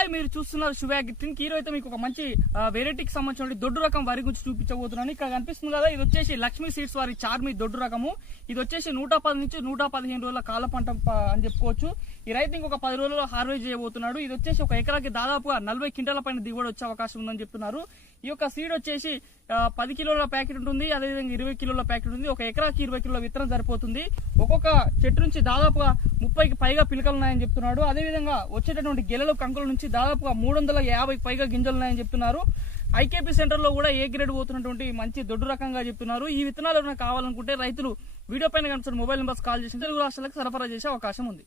Hi, మీరు చూస్తున్నారు శుభ అగ్రిటెక్. ఈరోజు అయితే మీకు ఒక మంచి వెరైటీకి సంబంధించిన దొడ్డు రకం వరి గురించి చూపించబోతున్నాను. ఇక్కడ కనిపిస్తుంది కదా, ఇది వచ్చేసి లక్ష్మీ సీడ్స్ వారి చార్మి దొడ్డు రకము. ఇది వచ్చేసి 110 నుంచి 115 రోజుల కాల పంట అని చెప్పుకోవచ్చు. ఈ రైతు ఇంకొక 10 రోజుల్లో హార్వెస్ట్ చేయబోతున్నాడు. ఇది వచ్చేసి ఒక ఎకరాకి దాదాపుగా 40 క్వింటాల పైన దిగుబడి వచ్చే అవకాశం ఉందని చెప్తున్నారు. ఈ యొక్క సీడ్ వచ్చేసి 10 కిలోల ప్యాకెట్ ఉంటుంది, అదేవిధంగా 20 కిలోల ప్యాకెట్ ఉంది. ఒక ఎకరాకి 20 కిలోల విత్తనం సరిపోతుంది. ఒక్కొక్క చెట్టు నుంచి దాదాపుగా 30కి పైగా పిలకలు ఉన్నాయని చెప్తున్నాడు. అదేవిధంగా వచ్చేటటువంటి గెలలు కంకుల నుంచి దాదాపుగా 350కి పైగా గింజలు ఉన్నాయని చెప్తున్నారు. ఐకేపీ సెంటర్ లో కూడా ఏ గ్రేడ్ పోతున్నటువంటి మంచి దొడ్డు రకంగా చెప్తున్నారు. ఈ విత్తనాలు కావాలనుకుంటే రైతులు వీడియో పైన కనిపిస్తున్న మొబైల్ నెంబర్స్ కాల్ చేసి తెలుగు రాష్ట్రాలకు సరఫరా చేసే అవకాశం ఉంది.